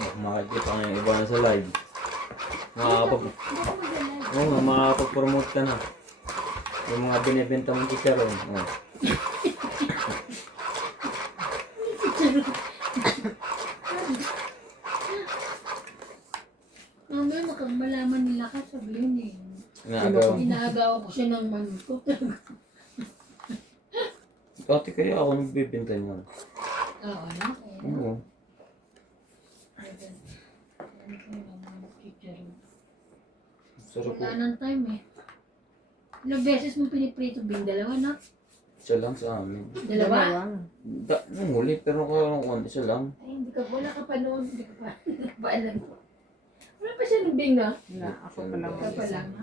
Makikita ko yung iba na sa live. Oo nga, makakapag-promote ka na. Yung mga binibenta mong chicharon. Oh. Mamaya malaman nila ka sabihin eh. Inaagaw ko siya ng manukot. Dati kaya ako nagbibenta niya. Oo, ano? Oo. Sarap po. Wala nang time eh. Ilang beses mo piniprito bing dalawa na? Isa lang sa amin. Dalawa? Nung huli, pero kung isa lang. Ay, wala ka pa noon. Hindi ka pa alam. Wala pa siya ng bing na? Wala, ako pa lang. Ikaw pa lang na?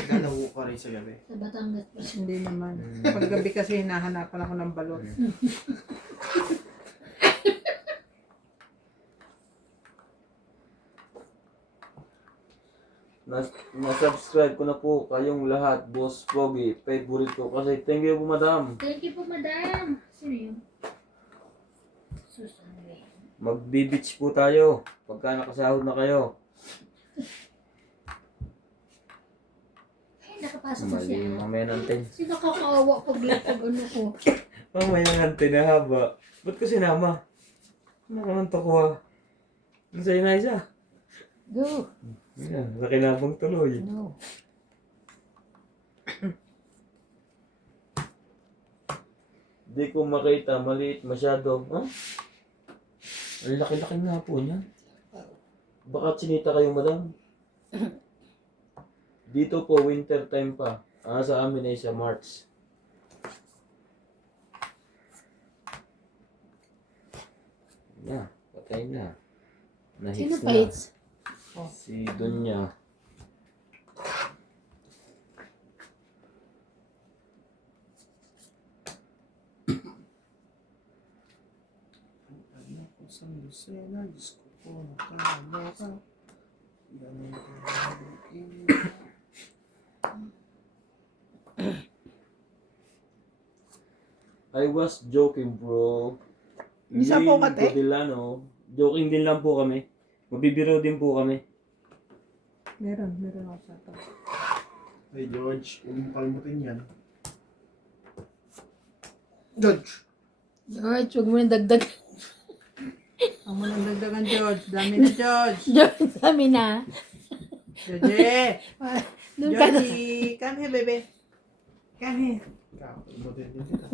Galaw ka rin sa gabi. Sa Batangas pa siya. Hindi naman. Paggabi kasi hinahanapan ako ng balon. Na-subscribe ko na po kayong lahat, Boss Pogi. Favorite ko kasi. Thank you po, madam. Thank you po, madam. Sino yun? Susan Ray. Magbi-beach po tayo. Pagka nakasahod na kayo. Ay, nakapasok na Mali, siya. mamaya natin. Sino kakaawa pag ano ko? Mamaya natin na haba. Ba't ko sinama? Nakanantok ko ah. Ano sa'yo na isa? Go. Yan, nakinabang tuloy. No. Di ko makita, maliit masyado. Ha? Ang laki-laki nga po niya. Baka sinita kayo, madam. Dito po, winter time pa. Sa amin ay sa March. Na, patay na. Sino Na-hits pa na. hits? Si Dunya. Ano ko sa Lucena, Diyos ko po, nakakala ka. Yan ang kailangan. I was joking, bro. Isa po ka, te? Godilano. Joking din lang po kami. Mabibiro din po kami. Meron ako sa ito. Hey George, huwag mo kalimutin yan. George! George, huwag mo nang dagdag. Ang mo nang dagdagan, George. Dami na, George. George, kami na. George! Doon ka na. Georgie! Come here, baby. Come here. Kakalimutin din kita.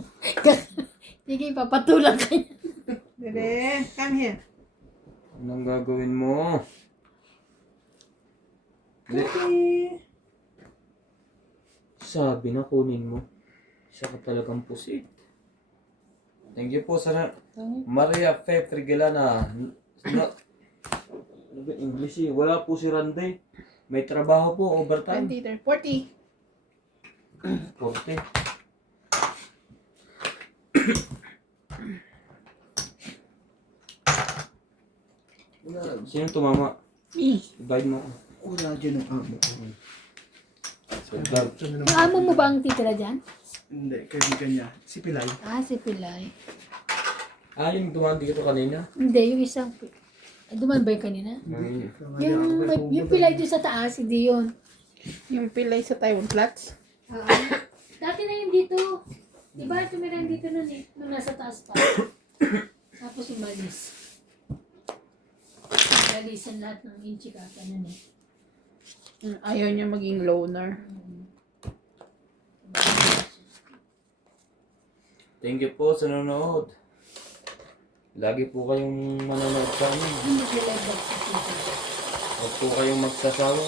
Sige, papatulang ka niya. Bebe, come here. Anong gagawin mo? Cookie. Sabi na kunin mo. Siya ka talagang pusit. Thank you po sa Maria Fe Frigelana. Ano ba English eh? Wala po si Randy. May trabaho po, overtime. 20, 40. 40. Sino tumama? Ibahid mo ako. Wala dyan ang amo ko. So, Gar- Yung amo mo ba ang titira dyan? Hindi, kaibigan niya. Si Pilay. Ah, si Pilay. yung dumaan dito kanina? Hindi, yung isang... Duman ba yung kanina? Yung Pilay doon sa taas, hindi yun. Yung pilay sa Taiwan Flats. Oo. Dati na yun dito. Diba tumira yun dito nun eh. Nung nasa taas pa. Tapos umalis. Nalisan lahat ng inchikata nun eh. Ayaw niya maging loner. Thank you po sa nanonood. Lagi po kayong manonood sa amin. Hindi sila nagsasabi. Huwag po kayong magsasawa.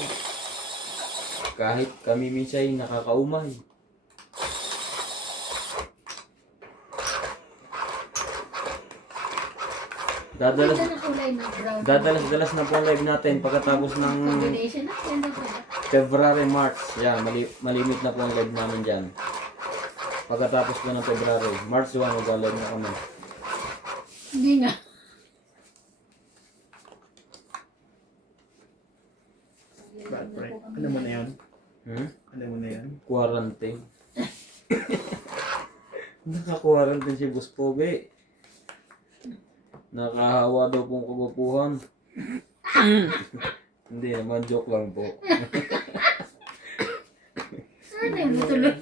Kahit kami minsan ay nakakaumay. Ganda ng kulay na brown. Dadalas-dalas na po ang live natin pagkatapos ng Combination na. Ganda pala. February, March. Yan, malimit na po ang live namin dyan. Pagkatapos po ng February. March 1, mag-live na kami. Hindi nga. Bad pre. Ano mo na yan? Ano mo na yan? Quarantine. Naka-quarantine si Boss Pogi. Nakahawa daw pong kagwapuhan. Hindi naman, joke lang po. Ano yung tuloy?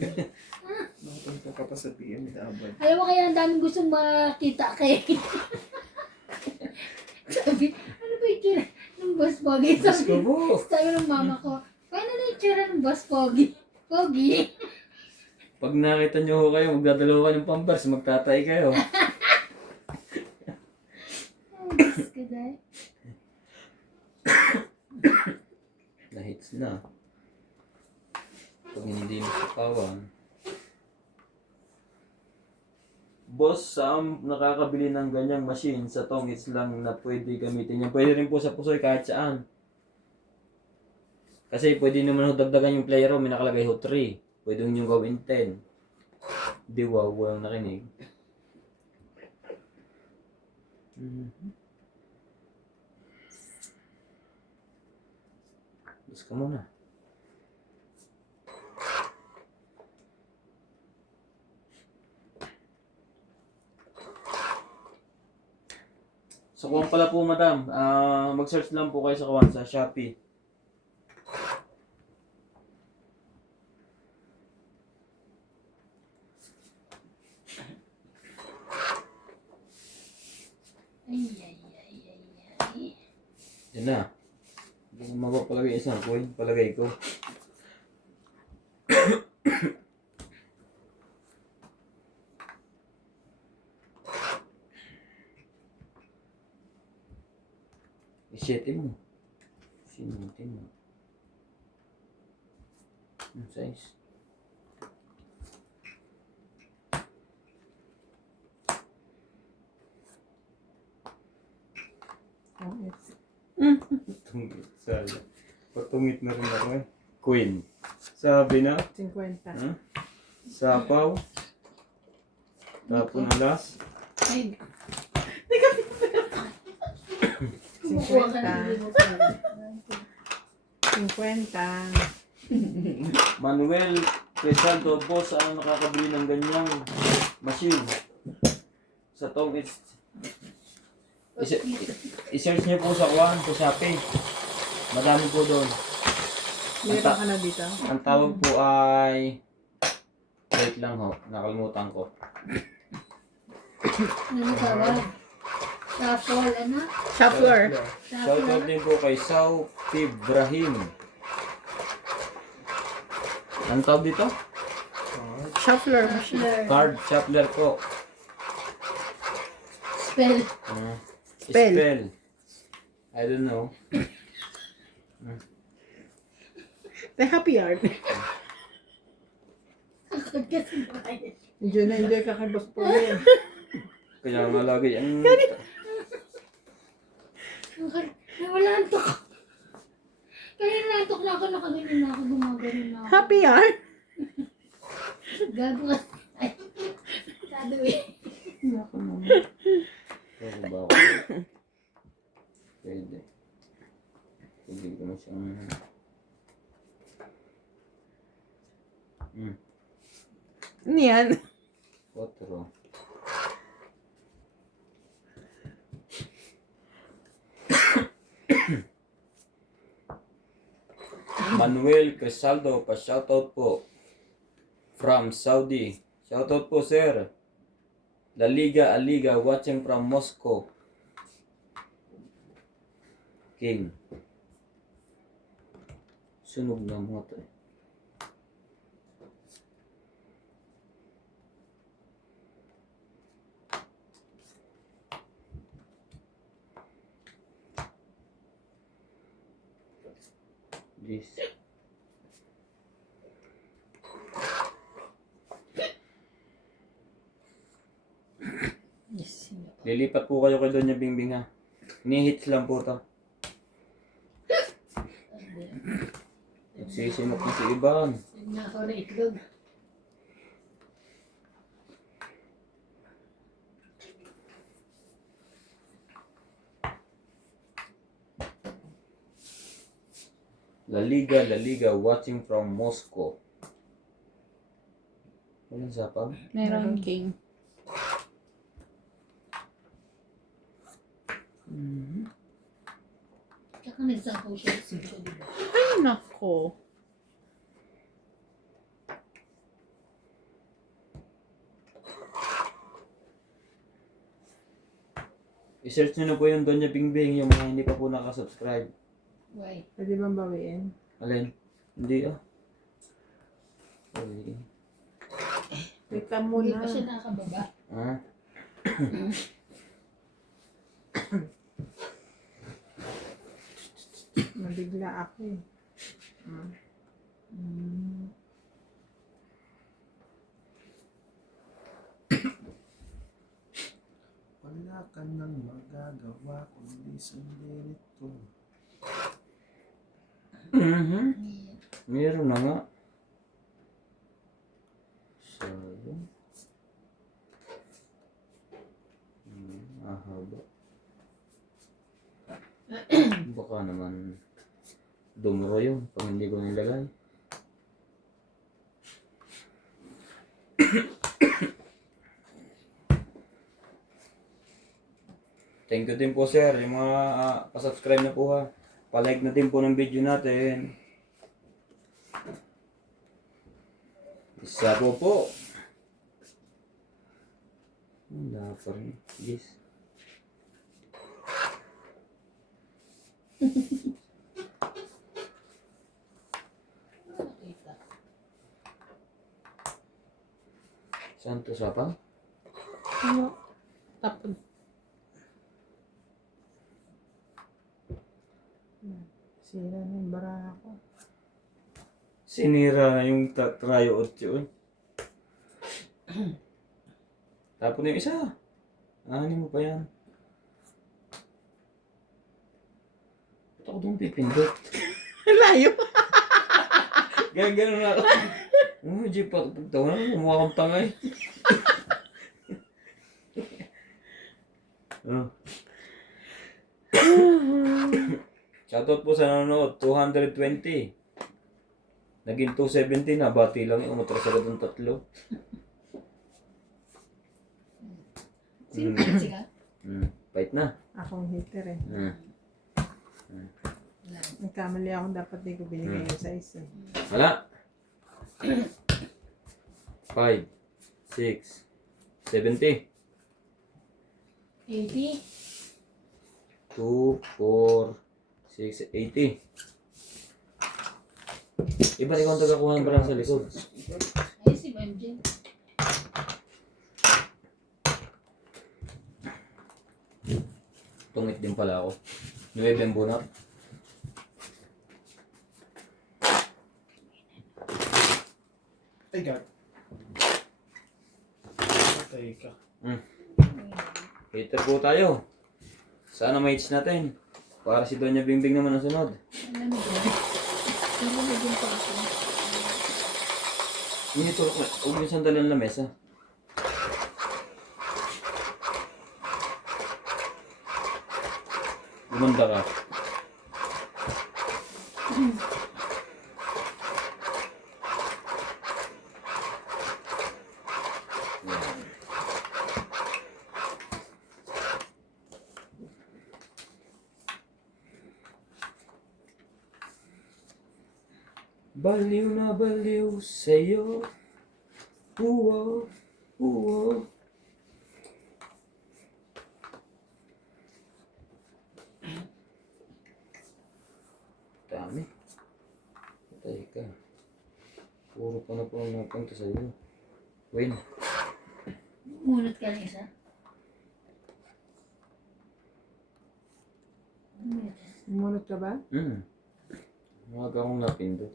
Nakatang ka pa sa PM na abad. Alam mo kaya ang daming gustong makita kay. Sabi, ano ba yung tsura ng boss Pogi? Diyos ko po. Sabi ng mama ko, paano na yung tsura ng boss Pogi? Pogi? Pag nakita nyo ho kayo, magdadalawa kayo ng pampers, magtatay kayo. Oh, Diyos ko dahil. Na-hits na. Pag hindi mo sapawan. Boss, saan nakakabili ng ganyang machine sa tongits lang na pwede gamitin yan? Pwede rin po sa Pusoy kahit saan. Kasi pwede naman ho dagdagan yung player ho, may nakalagay ho 3. Pwede nyo gawin 10. Di wow, walang nakinig. Bus ka muna. So kung pala po madam, mag-search lang po kayo sa kawan sa Shopee. Ay. Yan na. Hindi ko mapapalagay isang coin. Palagay ko. Isetin mo. Sinutin mo. Ang size. Tungit. Sala. Patungit na rin ako eh. Queen. Sabi na. 50. Huh? Sapaw. Tapon ang last. Ay, 50. kumukuha ka ng libo ko. 50. Manuel Quesaldo, boss, saan nakakabili ng ganyang machine? Sa tongits. I-search niyo po sa Kwan, sa Shopee. Madami po doon. Meron ka na dito? Ang tawag po ay... Wait lang ho, nakalimutan ko. Ano tawag? Shuffle, ano? Shuffler. Shoutout din po kay Sau Ibrahim. Ang tawag dito? Shuffler. Shuffler. Card shuffler po. Spell. Spell. Spell. I don't know. The happy hour. Kasi bakit? Enjoy na enjoy ka kay Boss Pogi. Kaya nga lagi ang... Nawala antok. Kaya nantok na ako, nakaganyan na ako, gumagano na ako. Happy hour. Gago ka. Ay, sado eh. Ako naman. Ano ba ako? Pwede. Pwede ko na siyang... Ano yan? 4. Manuel Crisaldo, pa-shoutout po. From Saudi. Shoutout po, sir. La Liga Aliga, watching from Moscow. King. Sunog na mo ito eh. This. Yes, Lilipat po kayo kay Doña Bingbing ha. Ni-hits lang po to. Nagsisimok na si Iban. na ako na itlog. La Liga, watching from Moscow. Walang sapaw? Meron king. Saka nagsapaw siya sa siya, di ba? Ay, nako. I-search nyo na po yung Doña Bingbing, yung mga hindi pa po nakasubscribe. Why? Pwede bang bawiin? Alin? Hindi ah. Okay. Teka mo Hindi na. pa siya nakababa. Ah? Nabigla ako eh. Ah. Wala ka nang magagawa kundi sundin ito. Mhm. Meron na nga. So, yun. Haba. Baka naman dumuro yun pag hindi ko nilagay. Thank you din po sir, yung mga pasubscribe na po ha. Palike na din po ng video natin. Isa po. Wala pa rin. Yes. Nakita. Saan to sa pa? Ano? Tapon. Sira na yung baraha ko. Sinira na yung Tryo 8 eh. Tapon na yung isa. Ano mo pa yan? Ba't ako doon pipindot? Layo! Gano'n na ako. Jeep, pagtawa na. Mukha kang tanga eh. Oh. Shoutout po sa nanonood. 220. Naging 270 na. Bati lang yung umatras agad ng 3. Sino ba siya? Fight na. Akong hater eh. Wala. Nagkamali ako, dapat di ko binigay yung size eh. Wala. 5, 6, 70. 80. 2, 4, 6, 80. Iba rin kung tagakuha ng barang sa likod. Ay, si Ma'am Jen. Tungit din pala ako. 9 ang bunot. Ay, God. Patay ka. Hater po tayo. Sana ma-hits natin. Para si Doña Bingbing naman ang sunod. Alam mo ba? Alam mo din pa ako. Hindi ito, huwag yung sandalan ng lamesa. Gumanda ka. Yan. Baliw na baliw sa'yo. Uwo, uwo. Dami. Patay ka. Puro pa na po ang napunta sa'yo. Win. Munot ka ng isa. Umunod ka ba? Huwag akong napindot.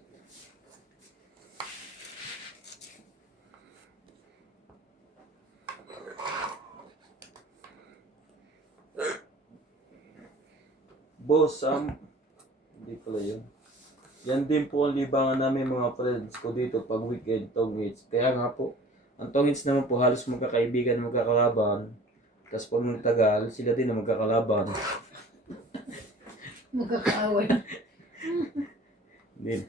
Boss, hindi pala yun. Yan din po ang libangan namin mga friends ko dito pag weekend, tongits. Kaya nga po, ang tongits naman po halos magkakaibigan, magkakalaban. Tapos pag nagtagal, sila din na magkakalaban. Magkakaaway. Din.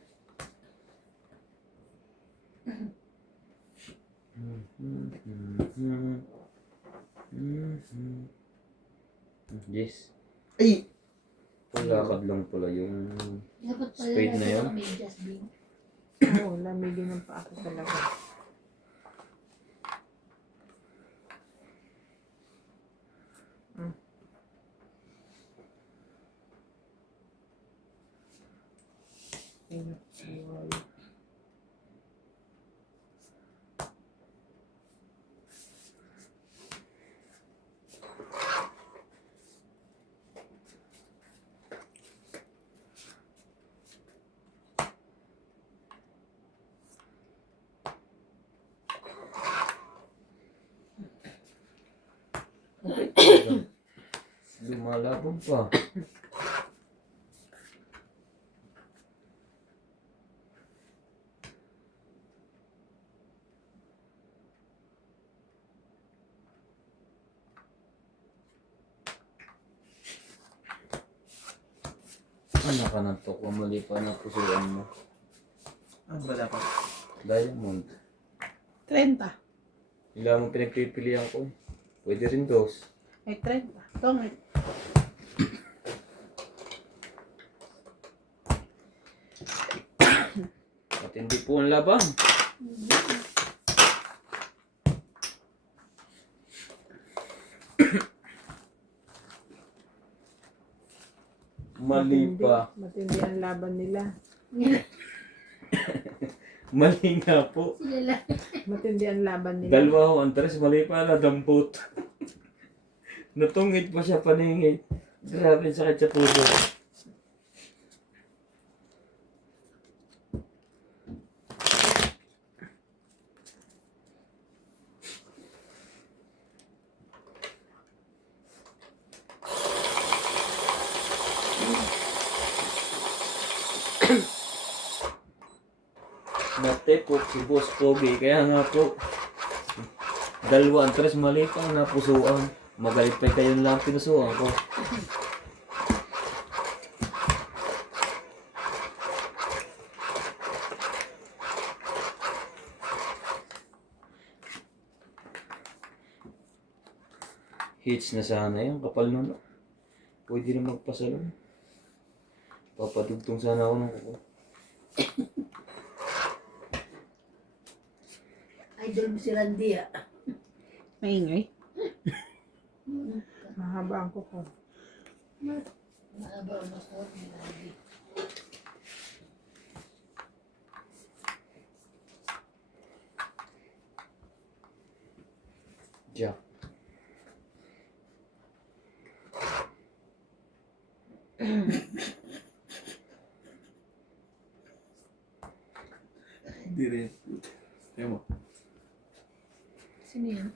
Yes. Ay! Lakad lang pala yung Dapat pala Spade na lagi yun? ka medyas, Bing. Oo, lamigin ng paa ko talaga. lumalabog pa. Ano ka na to? Kumali pa na pusuan mo. Ano ba dapat? Diamond. 30. Ilan mo pinagpipilian ko? Pwede rin dos. Ay, 30. Tongit. At hindi po ang laban. Mali pa. Matindi ang laban nila. Mali nga po. Sila lang. Matindi ang laban nila. Dalawa ho, Andres, mali pa na dampot. Natungit pa siya paningit. Grabe ang sakit sa puso. Natepok si Boss Pogi, kaya nga po. Dalawa, Andres, mali pa ang napusuan. Magalit pa kayo lang pinusuan ko. Hits na sana yan, kapal na no. Pwede na magpasalon. Papadugtong sana ako ng kuko. Idol mo si Randy ah. Maingay. Mahaba ang kuko. Mahaba ang masarap ni Randy. Jack. Hindi rin. Kaya mo. Sino yan?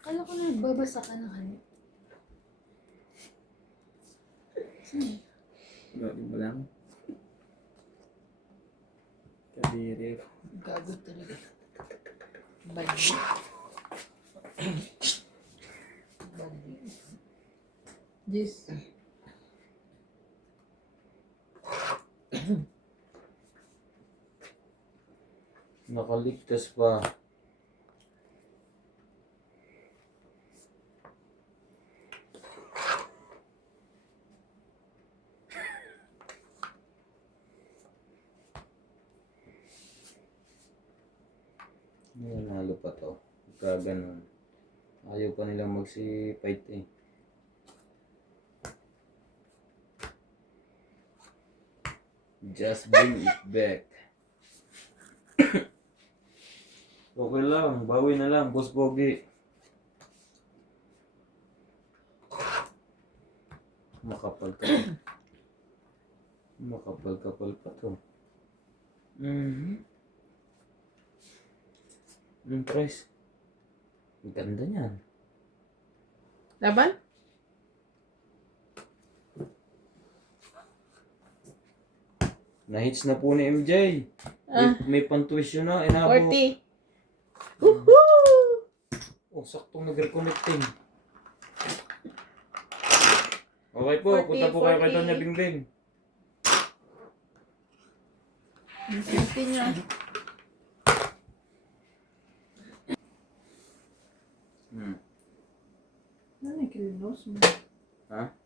Akala ko na nagbabasa ka ng ano. Sino yan? Grabe mo lang. Kadiri. Gago talaga. Bandi. Bandi. Jis. Nakaligtas pa. Nanalo pa to. Kaganon. Ayaw pa nilang magsi-fight eh. Just bring it back. Okay lang, bawi na lang, Boss Pogi. Makapal-kapal. Makapal-kapal pa to. Yung price. Ang ganda niyan. Laban? Na-hits na po ni MJ. May pantuition na, inabo. 40. Woohoo! Oh, saktong nag-reconnecting. Okay po, 40, punta po kayo kay 40. Doña Bingbing. Ang safety niya. Ano yung kilinos mo? Ha?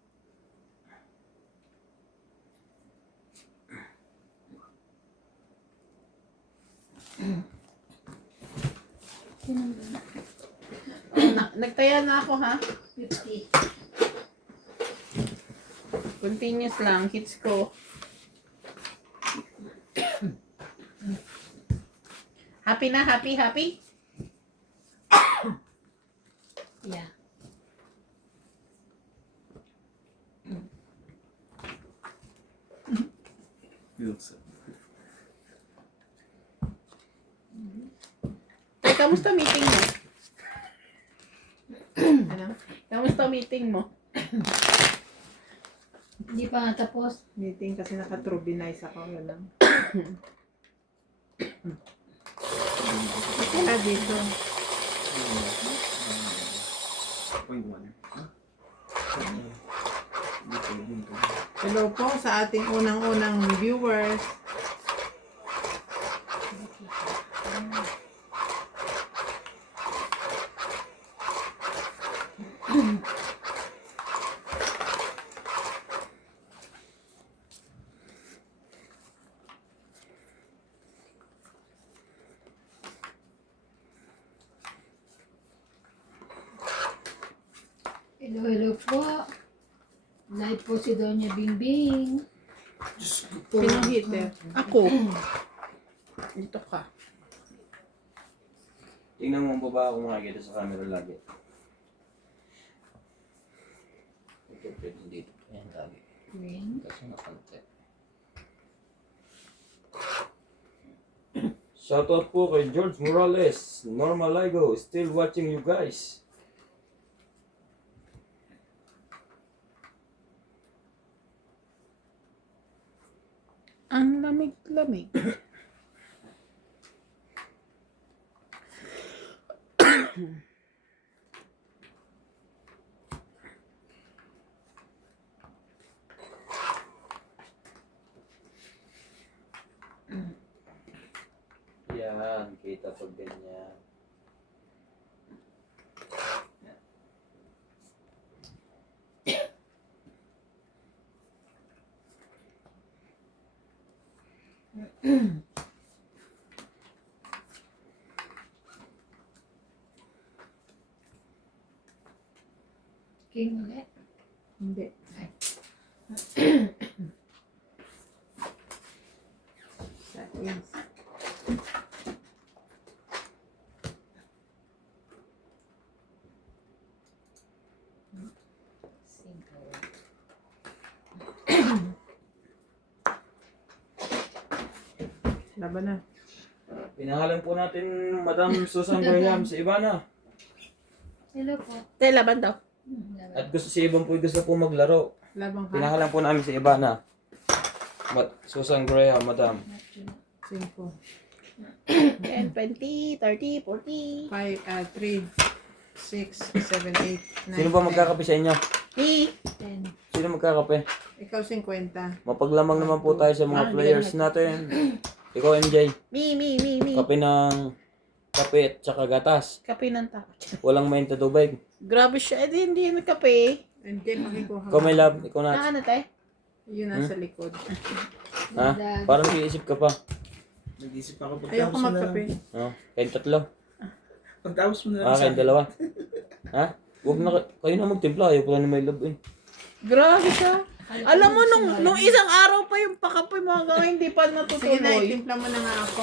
Nagtaya na ako, ha? 50. Continuous lang. Hits ko. Happy na? Happy? Happy? Yeah. Ay, kamusta meeting mo? Ano? Kamusta meeting mo? Hindi pa nga tapos. Meeting kasi naka-turbinize ako. Yun lang. Wala dito. Point 1. Hello po sa ating unang-unang viewers. Hello, hello po. Live po si Doña Bingbing. Sinong hitter? Ako. Dito ka. Tingnan mo ang baba kung makikita sa camera lagi. Ito pwede dito. Ayan lagi. Green. Kasi nakante. Shoutout po kay George Morales, Norma Ligo, still watching you guys. Ang lamig-lamig. Yan, kita pag ganyan. King ulit. Hindi. Sa is. Laban na. Pinahalan po natin Madam Susan Graham sa Ivana. Hello po. Te, laban daw. At si Ivan po gusto po maglaro. Labang ka. Pinahalan po namin si Ivana. Susan Graham, Madam. 5, 10, 20, 30, 40. 3, 6, 7, 8, 9. Sino ba magkakape sa inyo? Me. 10. Sino magkakape? Ikaw 50. Mapaglamang naman po tayo sa mga players natin. Ikaw, MJ. Me. Kape ng kape at saka gatas. Kape ng tao. Walang mainta tubig. Grabe siya. Hindi na kape. Hindi, makikuha. Ikaw may love, ikaw na. Ano tayo? Yun nasa likod. Ha? Parang nag-iisip ka pa. Nag-isip ako Ayoko pagtapos mo na magkape. lang. Oh, kayong tatlo. Pagtapos mo na lang Ah, sa kayong dalawa. Ha? Huwag na, kayo na magtimpla. Ayaw ko na may love eh. Grabe siya. Alam mo, nung isang araw pa yung pakapoy mo hanggang hindi pa Sige na, natutuloy. itimpla mo na nga ako.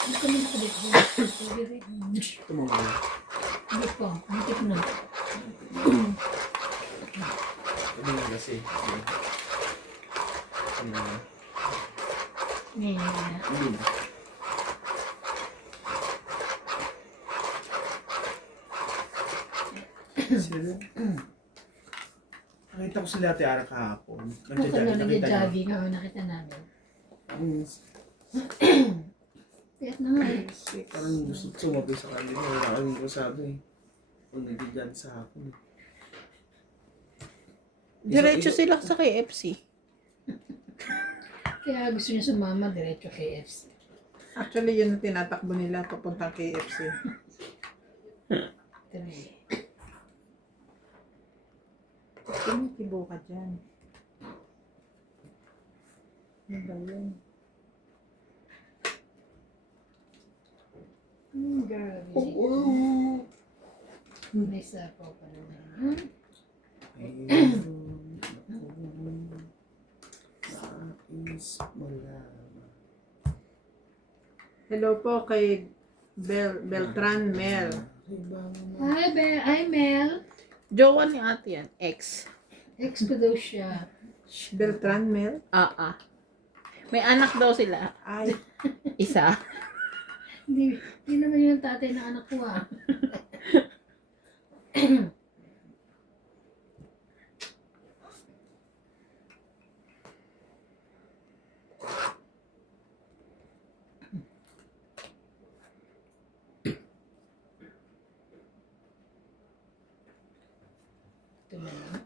Hindi ko naman dito. Ito mo ba? Hindi po. Hindi ko na. Ano nga kasi? Ano nga? Ngayon na. Hindi na. Sila. Nakita ko sila Ate Ara kahapon. Kung Nagja-jogging, nakita niyo. nag-jogging ako, nakita namin. Mm, Kaya na nga eh. Kasi parang gusto sumabi sa kanila. Wala kaming masabi. Kung nagja-jog sa hapon. Diretso sila sa KFC. Kaya gusto niya sumama diretso kay FC. Actually, yun ang tinatakbo nila papuntang KFC. Three. Tumikibo ka dyan. Ano ba yun? Girl. May sapaw pa naman. Mayroon akong nais malaman. Hello po kay Beltran Mel. Hi, Mel. Jowa ni ate yan. Ex. Ex ko daw siya. Beltran Mel? May anak daw sila. Ay, Isa. Hindi naman yung tatay ng anak ko ah. Ito na lang.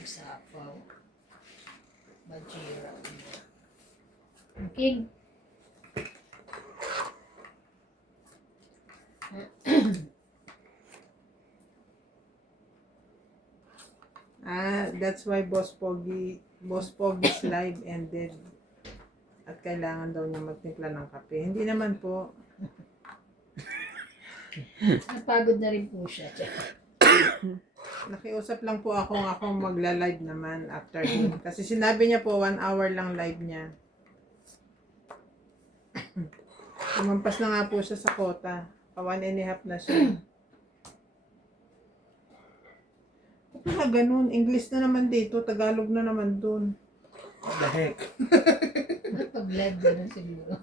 Magsapaw. Bajira. King. that's why Boss Pogi's live ended. At kailangan daw niya magtimpla ng kape. Hindi naman po. Napagod na rin po siya. Nakiusap lang po ako magla-live naman after him. Kasi sinabi niya po 1 hour lang live niya. Lumampas na nga po siya sa quota. Pa 1.5 na siya. Wala ganun. English na naman dito. Tagalog na naman dun. What the heck? Pag live gano'n siguro.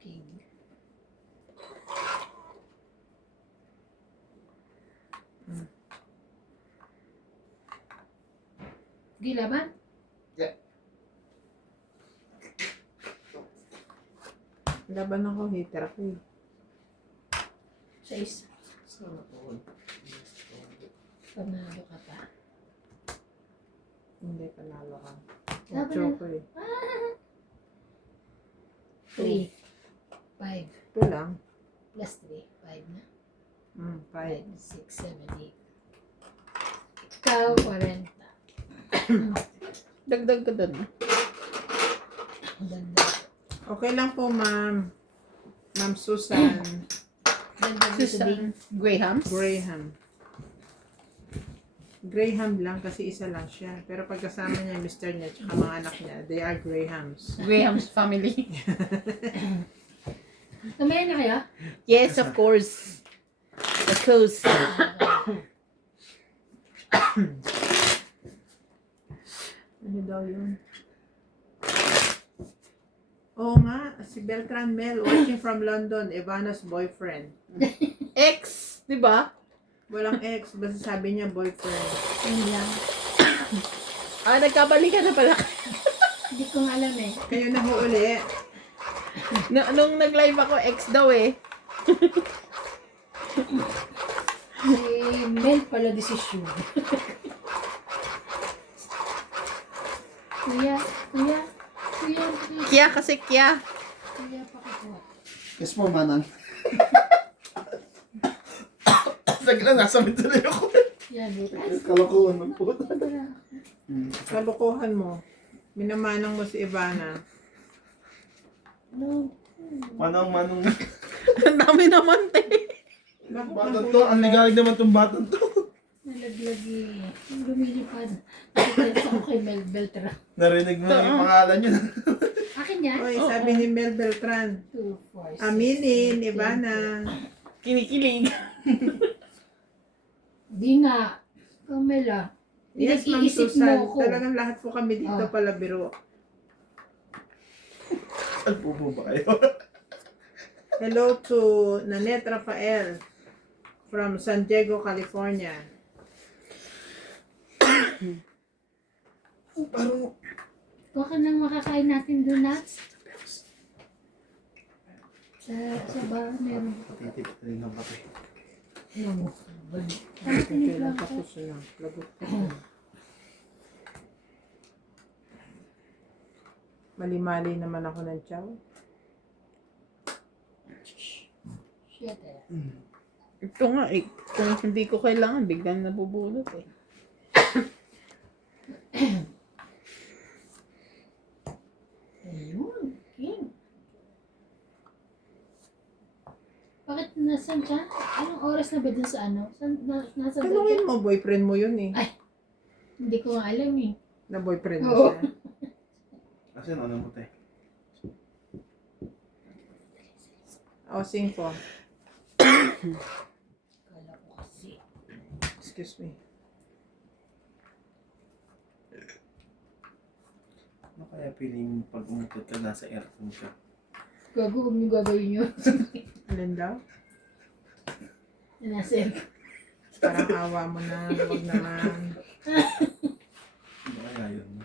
King. Gilaban? Laban ako. Hater ako eh. Sa isa. Sana po. Panalo ka pa. Hindi, panalo ka. Laban Ocho na. ko eh. 3. 5. Ito lang. Plus 3. 5 na. 5. 5, 6, 7, 8. Ikaw, 40. Dagdag ko dun. Ang ganda. Okay lang po, ma'am. Ma'am Susan Ganda dito din. Grahams? Graham. Graham lang kasi isa lang siya. Pero pagkasama niya, Mr. niya, tsaka mga anak niya, they are Grahams. Graham's family. Tumayan na kaya? Yes, of course. Of course. Ano daw yun? Oo nga, si Beltran Mel, watching from London, Ivana's boyfriend. Ex, di ba? Walang ex, basta sabi niya boyfriend. Yun lang. Nagkabalikan na pala. Hindi ko nga alam eh. Kayo na ho uli. Nung nag-live ako, ex daw eh. Si Mel pala desisyon. Kuya. Kya kasi kya. Kuya, pakikuha. Yes po, manang. Sagla, nasa tuloy ako. Yan, bukas. Kalokohan ng puta. Kalukuhan mo. Minamanang mo si Ivana. No. Manang. Ang dami naman, te. Bakit Batang to, ang ligalig naman tong batang to. Nalaglagi. Lumilipad. Nakikita ko kay Mel Beltran. Narinig mo na yung pangalan niya. Akin yan? Oy, sabi ni Mel Beltran. 2, 4, 6. Aminin, Ivana. Kinikilig. Di nga. Kamela. Yes, Ma'am Pinag-iisip Susan. mo ko. Talagang lahat po kami dito Oh. pala biro. Alpupo ba kayo? Hello to Nanette Rafael from San Diego, California. Parang, Baka nang makakain natin doon, Nats. Sa bar, meron. patitig rin ng kape. Ano? Okay lang, tapos na. Lagot ko. Mali-mali naman ako ng tiyaw. Shit eh. Ito nga eh. Kung hindi ko kailangan, biglang nabubulot eh. Ayun. King. Bakit nasan siya? Anong oras na ba dun sa ano? Nasa Tanungin mo, boyfriend mo yun eh. Hindi ko nga alam eh. Na boyfriend mo Oo. siya. Kasi ano mo te? O, 5. Kala ko kasi. Excuse me. Ano kaya feeling pag umutot ka nasa aircon ka? Gago, huwag niyo gagawin yun. Alin daw? Nasa aircon. Parang awa mo na. Huwag naman. Ano kaya yun?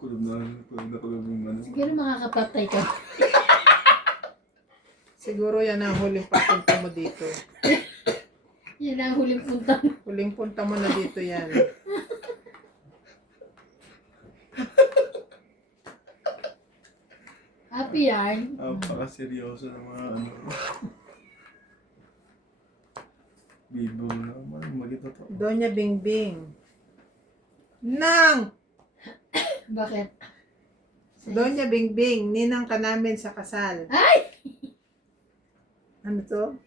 Kulog na yung ano. Siguro makakapatay ka. Siguro yan ang huling papunta mo dito. Yan ang huling punta mo. Huling punta mo na dito yan. Happy yan. Napaka-seryoso ng mga ano. Bibo naman, magitotoo. Doña Bingbing. Nang! Bakit? Doña Bingbing, ninang ka namin sa kasal. Ay! Ano to?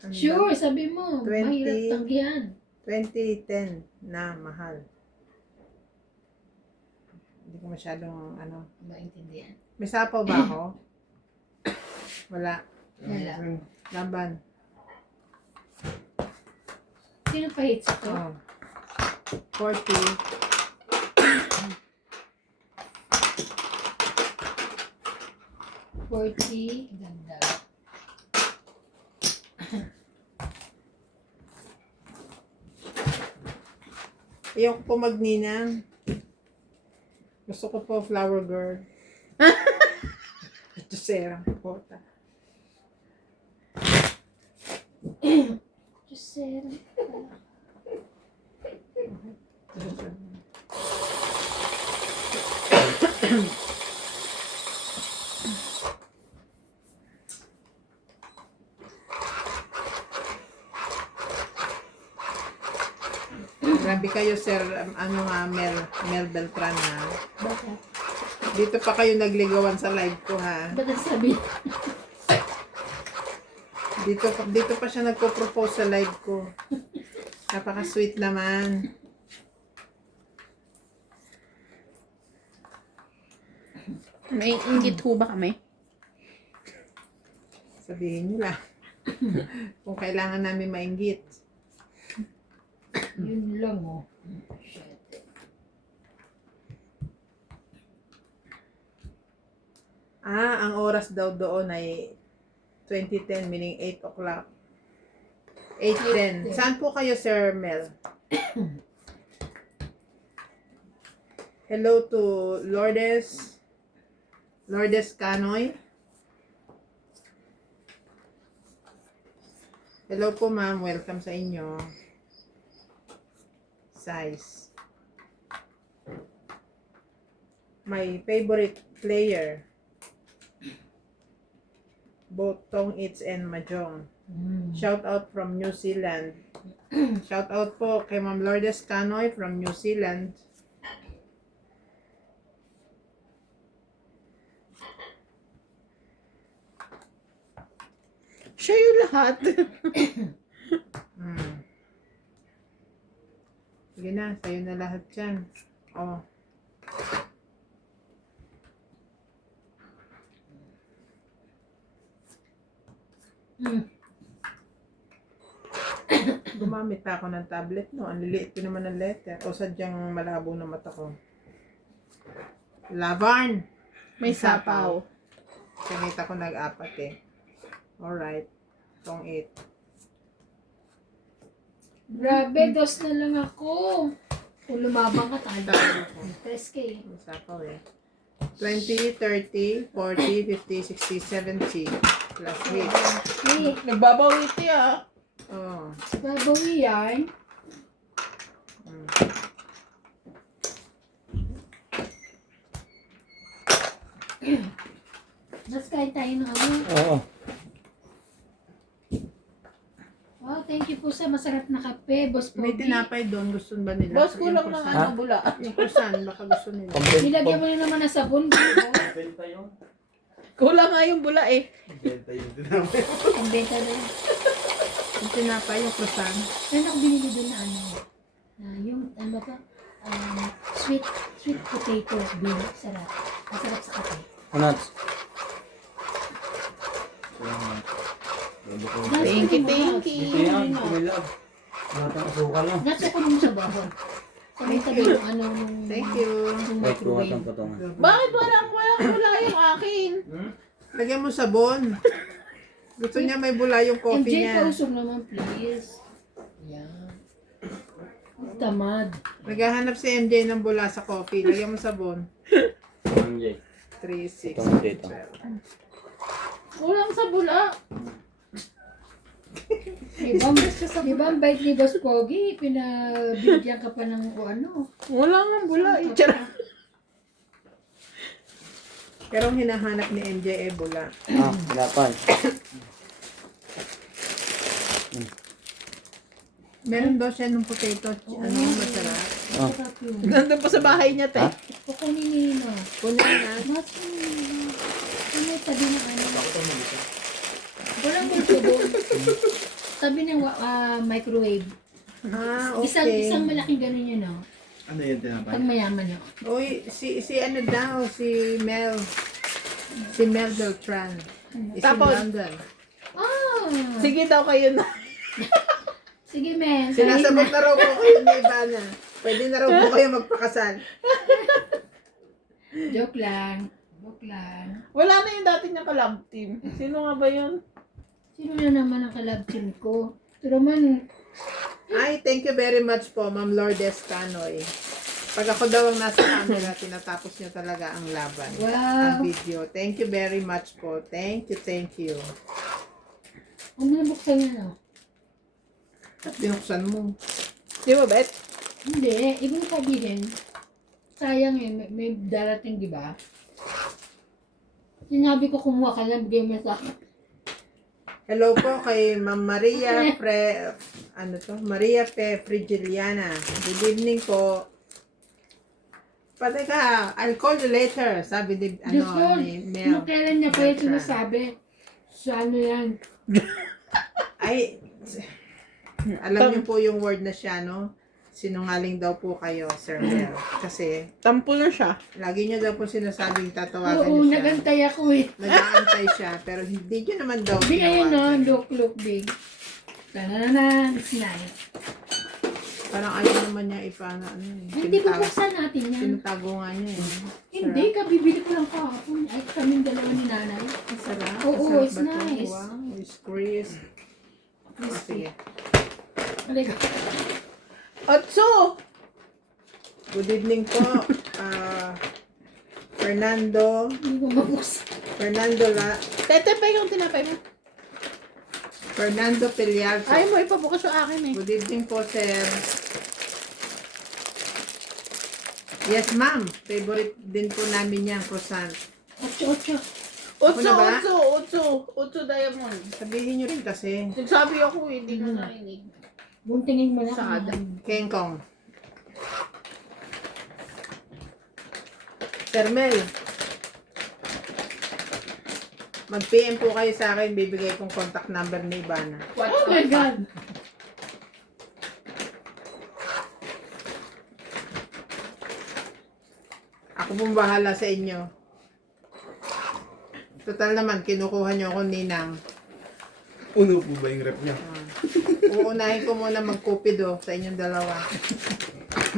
Ano Sure, sabi mo. 20. Mahirap tanggihan. 2010 na mahal. Hindi ko masyadong ano. Maintindihan. May sapaw ba ako? Wala. Wala. Laban. Sino pa hits ito? Oh. 40. Ganda. Ayoko po magninang. Gusto ko po flower girl. Ito serang puta. Giselle. Grabe kayo, sir. Ano nga, Mel Beltran, ha? Bakit? Dito pa kayo nagligawan sa live ko, ha? Ba't ang sabi? Dito pa siya nagpo-propose sa live ko. Napaka-sweet naman. May inggit ho ba kami? Sabihin niyo lang. Kung kailangan namin mainggit. Yun lang oh. Shit. Ang oras daw doon ay 2010, meaning 8 o'clock. 8:10. Saan po kayo, Sir Mel? Hello to Lourdes Canoy. Hello po, ma'am. Welcome sa inyo. Size. My favorite player. Both Tong Its and Mahjong. Shout out from New Zealand. Shout out po kay Ma'am Lourdes Canoy from New Zealand. Siya yung lahat. Sige na, sa'yo na lahat yan. Oh. Gumamit pa ako ng tablet, no? Ang liliit ko naman ng letter. O sadyang malabo na mata ko. Lavarn! May sapaw. Kanita ko nag-apat eh. Alright. Tong 8. Grabe, dos na lang ako. Kung lumabang ka, talo. Talo ko. 3K. May sapaw eh. 20, 30, 40, 50, 60, 70. Plus hit. Hey, Nagbabawiti ah. Oh. babawi yan. Let's kain tayo ng ano. Oo. Wow, thank you po sa masarap na kape, Boss May Pogi. tinapay doon. Gusto ba nila? Boss, kulang Yung ng croissant. ano, bula. Yung croissant, baka gusto nila. Nilagyan mo na naman ng sabon. Benta yun. Kulang nga yung bula eh. Benta yung tinapay. Ang benta na yun. Yung tinapay, yung croissant. Meron ako binili doon na ano. Na yung, ano ba? Sweet potato bean. Sarap. Masarap sa kape. Nuts. Thank you, thank you. Ito yan, kumilab. Lahat ng asukal lang. Nasa ko naman sa bahon. Sa may tabi yung ano nung... Thank you. Nung Kahit kuha microwave. ng patungan. Bakit walang bula yung akin? Lagyan mo sabon. Gusto niya may bula yung coffee MJ, niya. pausog naman, please. Yan. Tamad. Naghahanap si MJ ng bula sa coffee. Lagyan mo sabon. MJ. 3, 6, Itong dito. Kulang sa bula. Diba ang bait ni Boss Pogi? Pinabigyan ka pa ng o ano. Wala nga bula. Itira. Pero ang hinahanap ni MJ ay bula. Ah, hinapan. Meron daw siya ng potato. Ano, masarap. Ah. Sarap yun. Nandun pa sa bahay niya, te. Ha? Kukunin ni Nino. Kunin na. Mas ano tabi ng ano? Walang multibo. Tabi ng microwave. Ah, Isang okay. malaking ganun yun, no? Ano yung tinapay? Pag mayaman, no? Uy, si ano daw, si Mel. Si Mel Beltran. Is in Tapos- London. Ah! Sige daw kayo na. Sige, men. Sinasabot na raw po kayo ni Ivana. Pwede na raw po kayo magpakasal. Joke lang. Joke lang. Wala na yung dati niyang kalab team. Sino nga ba yun? Sino na naman ang kalab team ko? Ito naman, Ay, thank you very much po, Ma'am Lourdes Canoy. Pag ako daw ang nasa camera, tinatapos niyo talaga ang laban. Ang wow. video. Thank you very much po. Thank you, thank you. Ano nabuksan niya, no? At binuksan mo. Di ba, Bet? Hindi. Ibang sabihin, sayang eh. May darating, di ba? Sinabi ko kumuha ka lang, bigay mo sa akin. Hello po kay Ma'am Maria Maria P. Frigiliana. Good evening po. Pati ka, I'll call you later. Sabi ni, Diyos ko, ni Mel. nung kailan niya pa yung Beltran. sinasabi? Sa ano yan? Ay, alam niyo po yung word na siya, no? Sinungaling daw po kayo, Sir Mel. Kasi, Tampo na siya. lagi niyo daw po sinasabing tatawagan Oo, niyo siya. nagantay ako eh. Nag-aantay siya, pero hindi niyo naman daw Big ayun no, tinawagan. look big. Tanananan, it's nice. Parang ayaw naman niya ipaano, ano eh. Hindi bubuksan natin yan. Tinatago nga niya eh. Hindi, kabibili ko lang kahapon. Ay, kaming dalawa ni nanay. Masarap. Oo, Masarap it's ba to? nice. Wow, it's crisp. Oh, sige. Halika. Otso! Good evening po. Fernando. Hindi ko mabuksan. Tete pa yung tinapay mo. Fernando Pelialso. Ayaw mo ipabukas yung akin eh. Good evening po, sir. Yes, ma'am. Favorite din po namin yan, croissant. Ocho. Ako Otso, na ba? Otso Diamond. Sabihin nyo rin kasi. Nagsabi ako, hindi ko narinig. Buntingin mo na. Sa ada. Kengkong. Sir Mel. Mag-PM po kayo sa akin. Bibigay kong contact number ni Ivana. Oh my God. Ako pong bahala sa inyo. Total naman, kinukuha nyo ako ninang. Puno po ba yung rep niya? Uunahin ko muna magkupido sa inyong dalawa.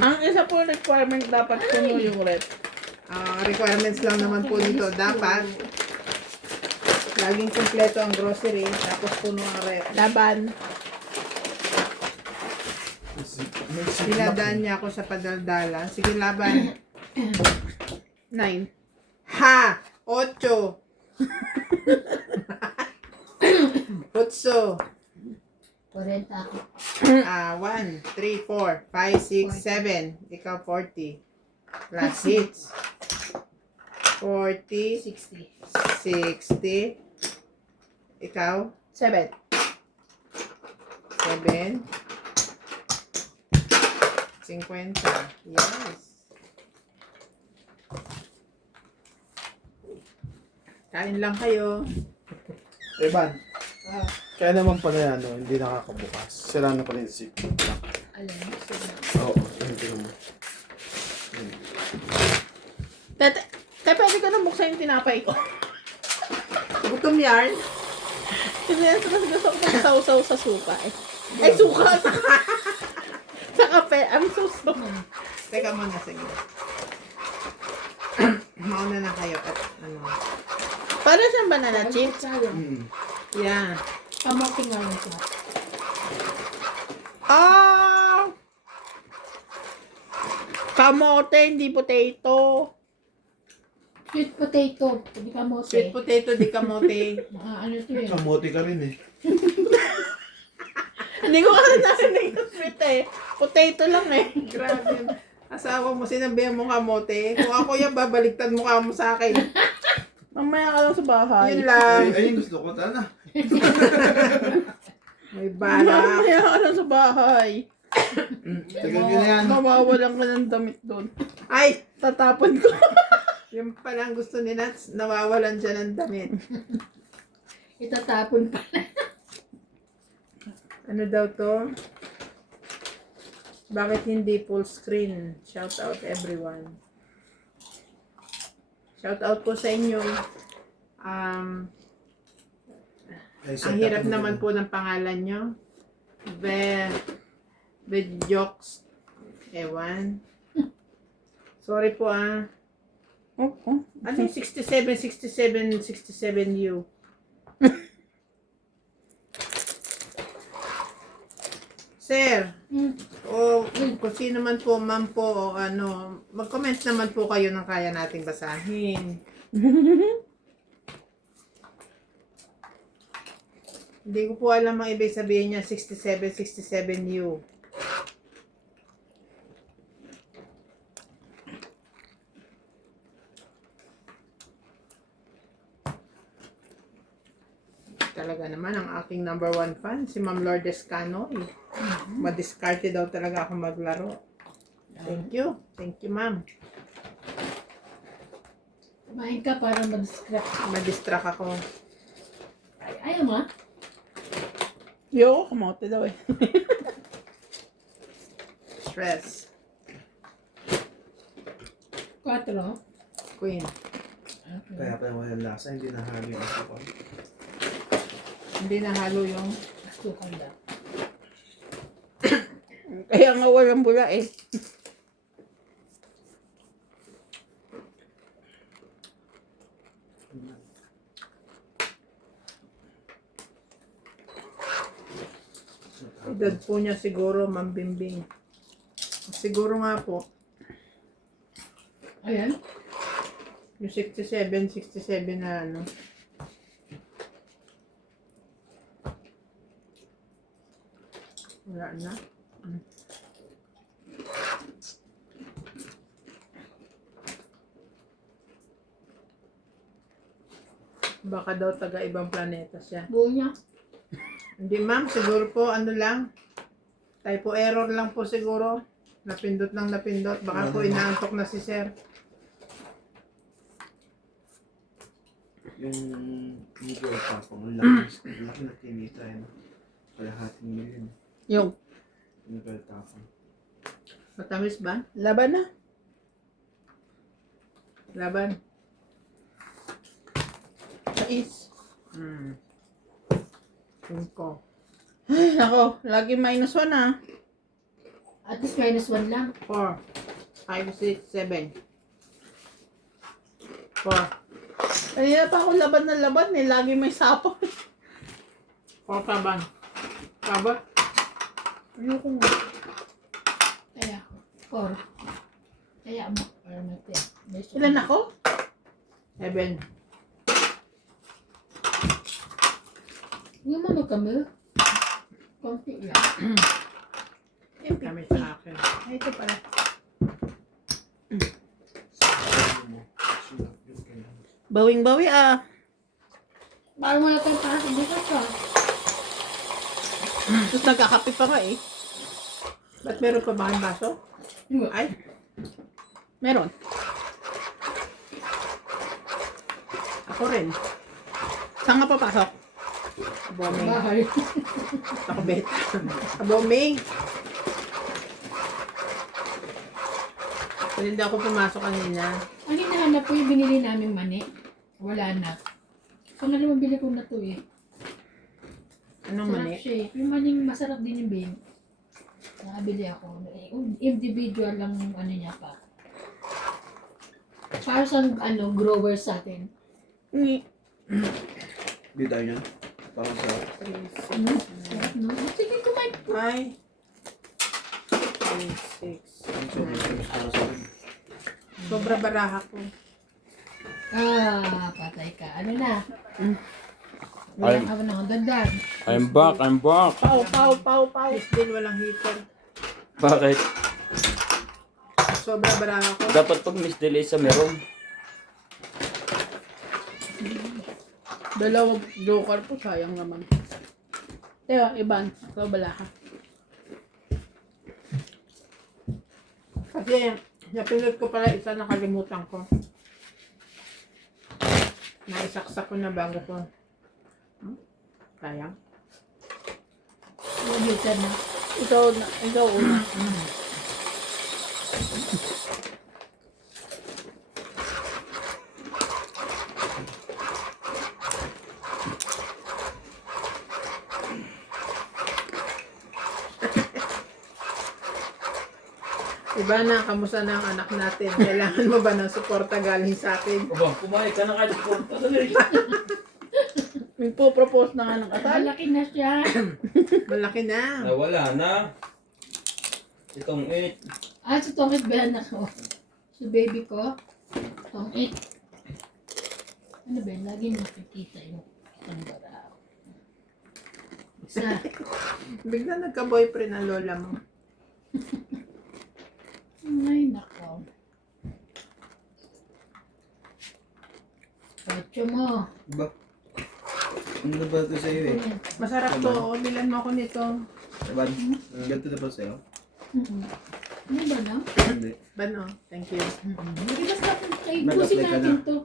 Ang isa po requirement dapat puno yung rep. Requirements lang naman po nito. Dapat, laging kumpleto ang grocery, tapos puno ang rep. Laban. Dinadaan niya ako sa padaldala. Sige, laban. 9. Ha! 8! 8. 40 ako. 1, 3, 4, 5, 6, 7. Ikaw 40. Plus hits. 40, 60. 60. Ikaw? 7. 7. 50. Yes. Kain lang kayo. Evan, Ah, kaya naman pala yan, no, hindi nakakabukas. Sira na pala yung zip. alam mo. Oo, hindi naman. Tete, pwede ko na buksan yung tinapay ko. Gutom yarn. Kasi yan, gusto ko magsaw-saw sa suka eh. Ay, suka! Sa kape. I'm so sorry. Teka muna, sige. Mauna na kayo at ano. Para siyang banana chips. Yeah. Kamote nga yun siya. Ah! Kamote, hindi potato. Sweet potato. Hindi kamote. Sweet potato di kamote. Ano to yun? Kamote ka rin eh. Hindi ko kasi narinig yung sweet eh. Potato lang eh. Grabe. Asawa mo, sinabihan mo kamote. Kung ako yan, babaligtad mukha mo sa akin. Mamaya ka lang sa bahay. Yun lang. Ayun, gusto ko tana. May bala. Mamaya ka lang sa bahay. Tagal nyo na yan. Mawawalan ka ng damit doon. Ay! Tatapon ko. Yung pala ang gusto ni Nats, nawawalan siya ng damit. Itatapon pa. Ano daw to? Bakit hindi full screen? Shout out everyone. Shout out po sa inyo. Ang hirap naman po ng pangalan nyo. Jokes. Ewan. Sorry po ah. Oh. Ano yung 67U? Sir, o kung sino man po, ma'am po, o ano, mag-comment naman po kayo ng kaya nating basahin. Hindi ko po alam ang ibig sabihin niya, 67U. Talaga naman, ang aking number 1 fan, si Ma'am Lourdes Canoy. Madiskarte daw talaga ako maglaro. Thank you. Thank you, ma'am. Kumain ka para madistract. Madistract ako. Ayaw mo? Yo, kamote daw eh. Stress. 4. Queen. Kaya pa walang lasa, hindi nahalo yung asukal. Hindi nahalo yung... Asukal daw. Kaya nga walang bula eh. Edad po niya siguro, Ma'am Bimbing. Siguro nga po. Ayan. Yung 67 na ano. Wala na. Baka daw taga ibang planeta siya. Buo niya. Hindi ma'am, siguro po ano lang. Typo error lang po siguro. Napindot ng napindot. Baka po inaantok na si sir. Yung Eagle Tapong, laki na kinita yun. Kalahating million. Yung Eagle Tapong. Matamis ba? laban na. Laban. Mais. Hmm. 5. Ay, nako. Lagi -1 ah. At least -1 lang. 4. 5, 6, 7. 4. Kanina pa ako laban na laban eh. Lagi may sapang. 4 ka ba? Kaba? Ayoko nga. Kaya ako. 4. Kaya mo. Para natin. Ilan ako? 7. Yung mga kami. Konti lang. Kami sa akin. Ay, ito pala. Sabi mo, sulat yung Bawing-bawi ah. Parang wala tayong pasok dito ka. Tapos nagkakape pa nga eh. Ba't meron pa ba kang baso? Ay, Meron. ako rin. Saan ka papasok? Boming. Bahay. Ako bet. Boming. Pero hindi ako pumasok kanina. Ang hinahanap ko yung binili naming mani. Wala na. Pangalawang bili ko na to eh. Anong Sarap mani? siya eh. Yung maning masarap din yung bin. Nakabili ako. Individual lang yung ano niya pa. Para sa ano, growers sa atin. Ni. Hindi tayo yan. Parang sa... Sarap, no? Sige, kumain. Ay. 3, 6. Ang sobrang service para sa akin. Sobra baraha ko. Ah, patay ka. Ano na? Wala ka ba na dandan? I'm back. Pau, pau, pau, pau. Please din walang heater. Bakit? Sobra baraha ko. Dapat pag Miss Delisa meron. Dalawang joker po, sayang naman. Teo, Iban, ikaw bala ka. Kasi napindot ko pala isa, nakalimutan ko. Naisaksak ko na bago ko. Sayang. Nagitan na. Ikaw una. Iba na, kamusta na ang anak natin? Kailangan mo ba ng suporta galing sa akin? Aba, kumain ka na kahit porta. Nagpo-propose na nga ng kasal. Malaki na siya. Malaki na. Nawala na. Itong 8. Ah, si Tongit ba yan ako? Si baby ko. Tongit. Ano ba yan? Lagi nakikita yung isang baraw. Isa. Bigla nagka-boyfriend ang lola mo. Ay, nako. Ocho mo. Diba? Ano ba ito sa'yo eh? Masarap to. Oh. Bilan mo ako nito. Diba? Ganito na ba sa'yo? Ano ba na? Hindi. Bano? Thank you. Hindi ba kay Nag-apply pusin ka natin na? to?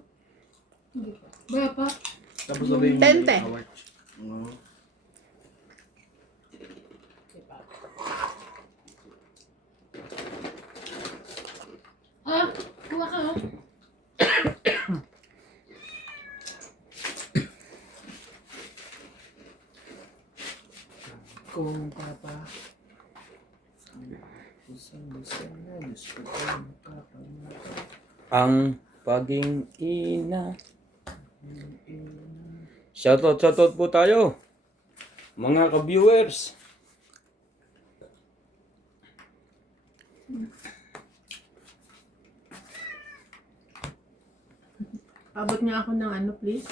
Hindi pa. Ba pa? Tapos na ba yung... Tente. award? Oo. Ah, kuha ka oh. Kung papa. Busang-busang na, Diyos ko po, nakakalimutan. Ang paging ina. Shoutout po tayo. Mga ka-viewers. Abot niya ako ng ano, please.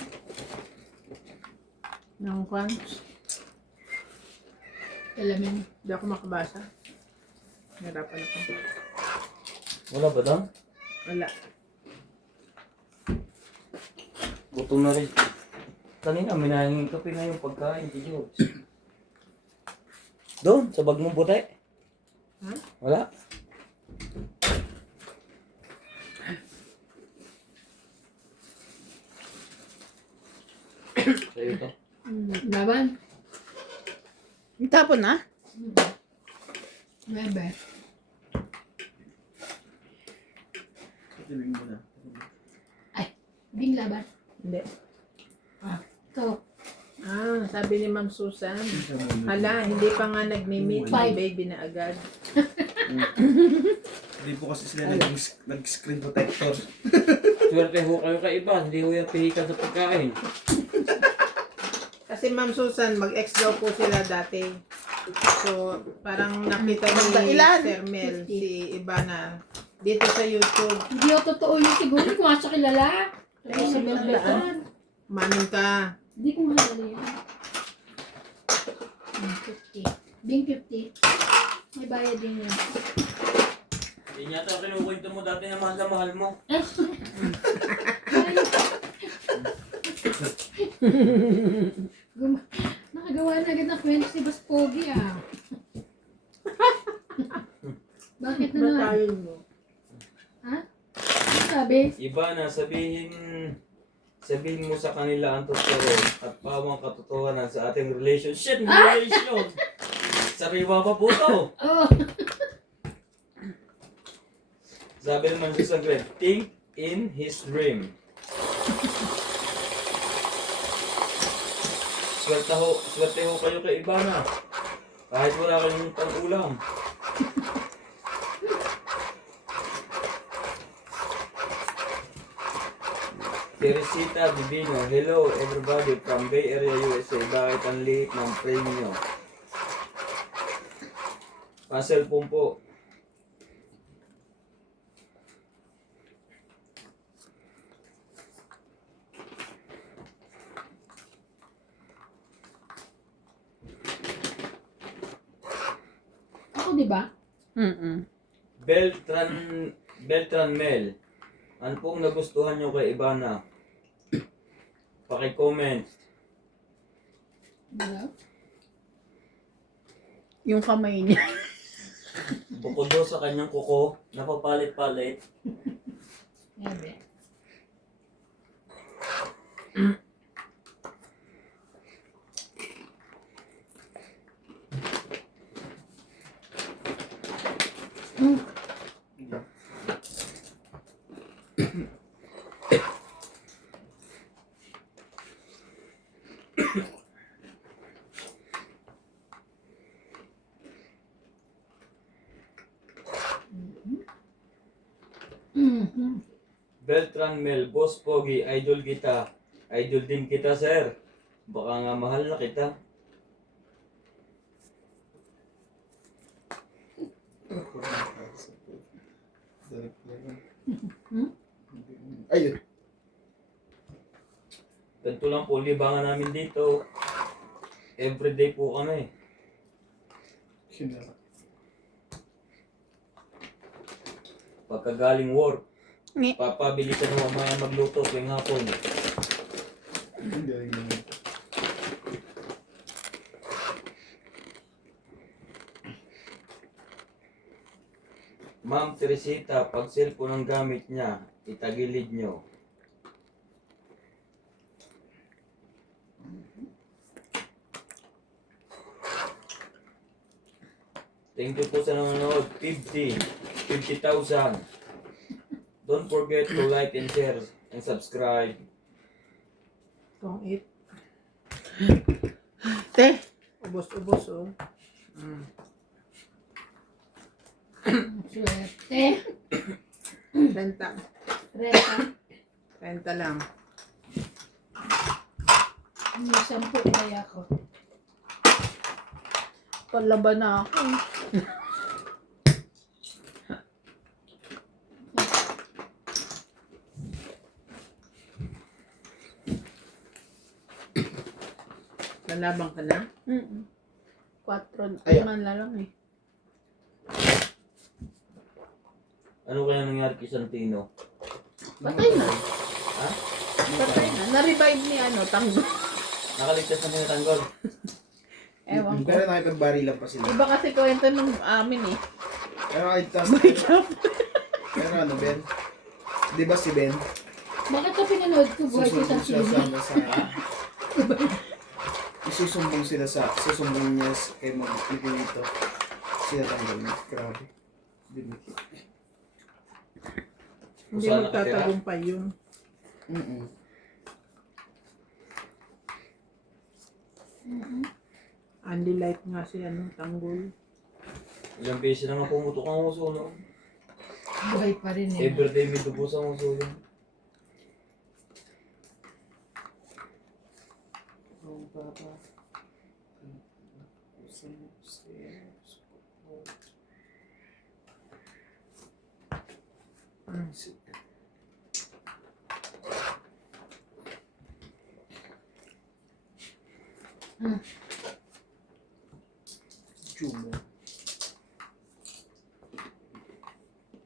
Ng kwan. Alamin. Hindi ako makabasa. Nahirapan ako. Wala ba daw? Wala. Gutom na rin. Kanina, may nahingin kape na yung pagkain. Tiyo. Doon, sa bag mong puti. Ha? Wala. Sa'yo ito. Laban. Tapon na? Bebe. Tibig mo na. Bing laban. Hindi. Ikaw. Ah, sabi ni Ma'am Susan. Hala, hindi pa nga nagmi-meet. May Bye. baby na agad. Hindi po kasi sila nag-screen protector. Swerte ho kayo kaiba. Hindi ho yung pihikan sa pagkain. Kasi Ma'am Susan, mag-ex daw po sila dati. So, parang nakita ni Ilan? Sir Mel, si Ivana, dito sa YouTube. Hindi ako totoo yun siguro. Hindi ko nga siya kilala. Tapos sa Belbeton. Maning ka. Hindi ko nga kilala yun. 50. Bing 50. May bayad din yun. Hindi niya ito kinukwento mo dati na mahal na mahal mo. Ay, Nakagawa na agad ng kwento si Bas Pogi ah. Bakit na naman? Batayin mo. Ha? Ano sabi? Iba na, sabihin mo sa kanila ang totoo at pawang katotohanan sa ating relationship. Sariwa pa po to. Oh. Sabi naman siya sa grade, think in his dream. Swerte ho kayo kay Ibana. Kahit wala kayong pang-ulam. Teresita Divino, hello everybody from Bay Area, USA. Bakit ang liit ng frame nyo? Puzzle po. Ako di ba? Beltran Mel. Ano pong nagustuhan nyo kay Ibana? Paki-comment. Diba? Yung kamay niya. Bukod doon sa kanyang kuko, napapalit-palit. Yabe. Beltran Mel, Boss Pogi, idol kita. Idol din kita, sir. Baka nga mahal na kita. Ayun. Ganito lang po, libangan namin dito. Everyday po kami. Kinara. Pagkagaling work, Ni. papabilisan mo ang mga magluto tuwing hapon. Hindi rin naman. Ma'am Teresita, pag cellphone ang gamit niya, itagilid nyo. Thank you po sa nanonood. 50,000. Don't forget to like and share and subscribe. Itong 8. Te, Ubos-ubos oh. Swerte. Renta. Renta. Renta lang. May 10 kaya ko. palaban na ako. Lalabang ka na? 4 Ay. man na lang eh. Ano kaya nangyari kay Santino? Patay na. Ha? Patay na. Na-revive ni Tanggol. Nakaligtas na niya tanggol. Ewan ko. Pero nakipagbarilan pa sila. Iba kasi kwento ng amin eh. Pero nakalitas Pero ano, Ben? Di ba si Ben? Bakit ka pinanood ko buhay ko sa Susumbong siya sili? isusumbong sila sa susumbong niya kay Miguelito. Sila tanggol niya. Grabe. Dinikit. Hindi Saan magtatagumpay yun. Andy Light nga si Tanggol. Ilang beses na nga pumutok ang uso, no? Buhay pa rin eh. Everyday may dugo sa uso yun. Oh, Papa. Jumo.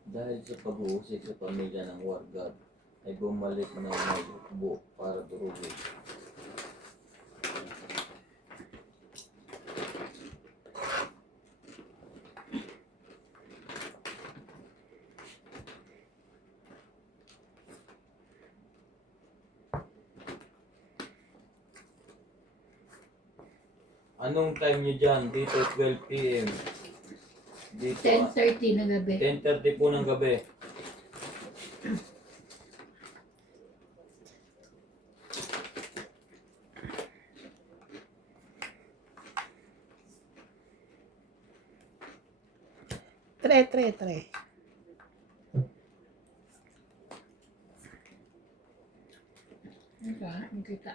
Dahil sa pag-uusik sa pamilya ng Wargad, ay bumalik na nagbuo para durugin. Anong time nyo dyan? Dito 12 p.m. Dito 10:30 na gabi. 10:30 po ng gabi. Tre. Nakita.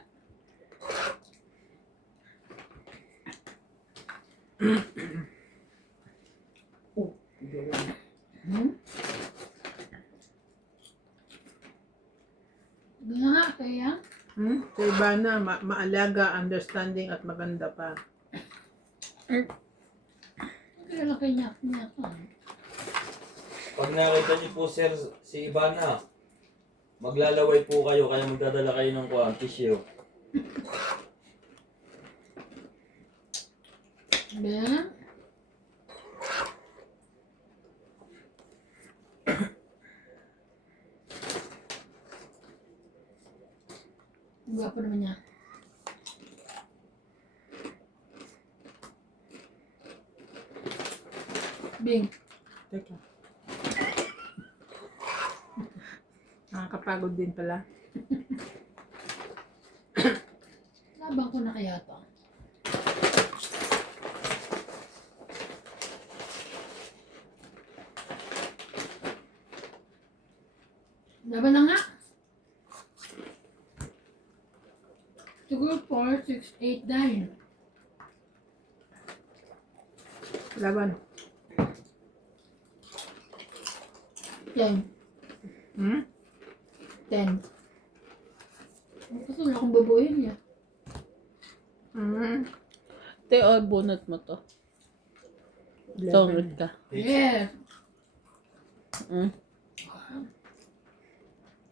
Hmm? Sabi na nga, kaya? Sa iba na, maalaga, understanding at maganda pa. Kaya kanya ka. Pag nakita niyo po sir si Ivana, maglalaway po kayo kaya magdadala kayo ng tissue. Ben? Gwapo naman niya. Bing. Teka. Nakakapagod din pala. Labang ko na kaya to. Laban na nga. 2, 4, 6, 8, 9. Laban. 10. Hmm? 10. Kasi wala akong babuhin niya. Te, bunot mo to. Songrit ka. Yes. Mm.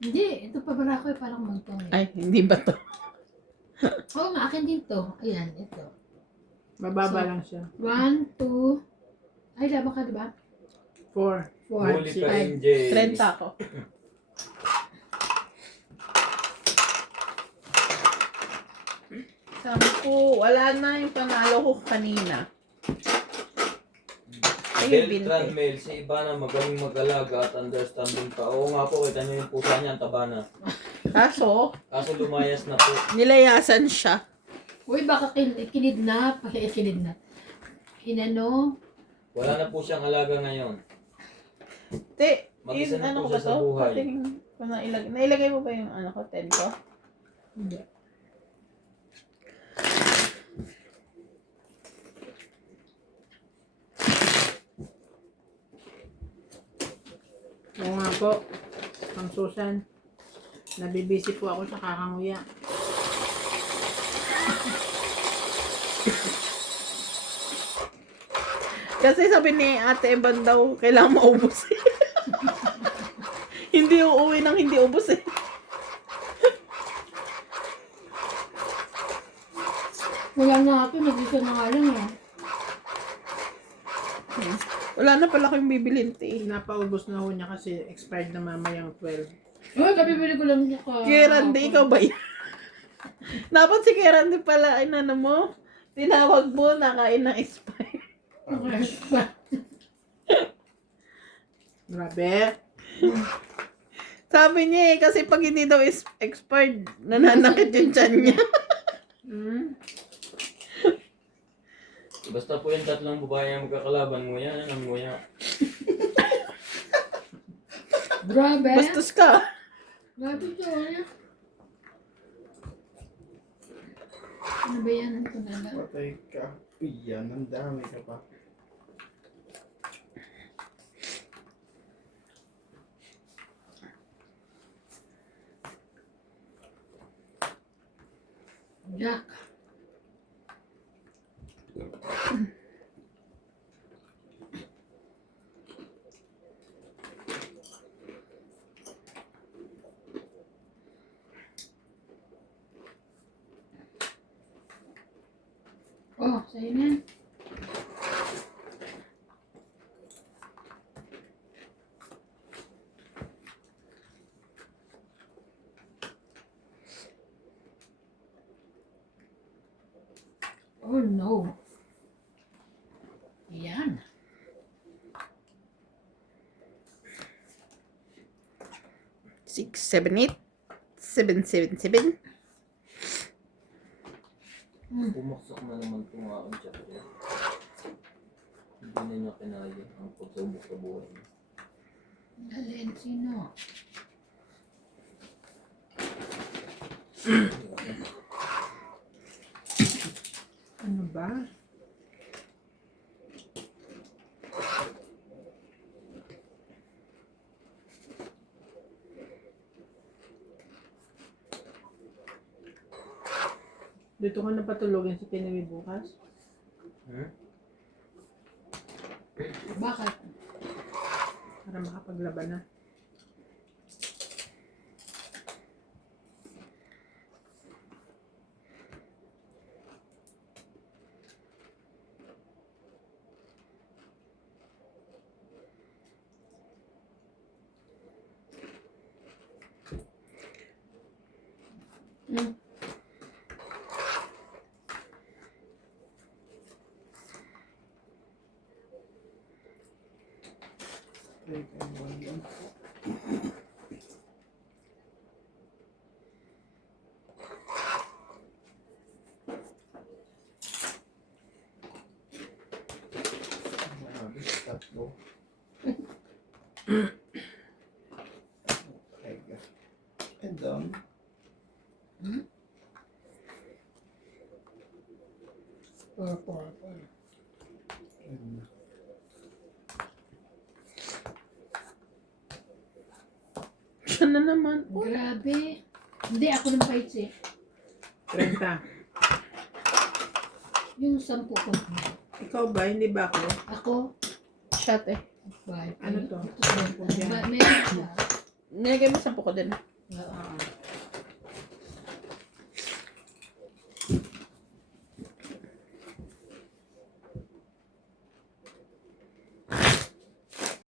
Hindi, ito pa pala ako parang magtong. Ay, hindi ba to? Oo nga, akin din to. Ayan, ito. Mababa lang siya. 1, 2. Ay, laban ka, diba? 4. 4, Huli pa rin 5. Jay. 30 ako. Sabi ko, wala na yung panalo ko kanina. Ay, Beltran 20. Mel, si Ivana magaling mag-alaga at understanding pa. Oo nga po, kita niyo yung pusa niya, ang taba na. Kaso, Kaso lumayas na po. nilayasan siya. Uy, baka kinidnap. Kinidnap. Inano? Wala na po siyang alaga ngayon. Te, Mag-isa yun, na ano po ko ba siya sa to? buhay. Patingin ko na nailagay mo ba yung ano ko, 10 ko? Hindi. Oo nga po. Ang Susan. Nabibisi po ako sa kakanguya. Kasi sabi ni Ate Eban daw, kailangan maubos eh. Hindi uuwi nang hindi ubos eh. Wala na ako, nag-isa na nga lang yan. Wala na pala kayong bibilin te. Pinapaubos na ho niya kasi expired na mamayang 12. Uy, kabibili ko lang niya ka. Kay Randy, ikaw ba yan? Dapat si Kay Randy pala, ay nana mo, tinawag mo, nakain ng expire. Okay. Grabe. Sabi niya eh, kasi pag hindi daw is expired, nananakit yung tiyan niya. Basta po yung tatlong babae ang magkakalaban mo yan, ang nguya. Grabe. Bastos ka. Grabe to. Ano ba yan? Ito na lang. Patay ka. Iyan, ang dami ka pa. Jack. Sa'yo na yan. Oh no. Yan. Six, 7, 8. 7, 7, 7. Pumaksak na naman itong aking chapter. Hindi na niya kinaya ang pagsubok sa buhay niya. Alin, sino? Ano ba? Dito ka na patulogin sa Kinawi bukas? Bakit? Para makapaglaban na. Hmm. Try kayo yun. Grabe, tatlo. Teka. And down. Purple. And Siya na naman. Grabe. Hindi, ako ng fights eh. 30. Yung 10 ko. Ikaw ba? Hindi ba ako? Ako, Shot eh. five. Ano to? Meron siya. Nilagay mo 10 ko din. Oo.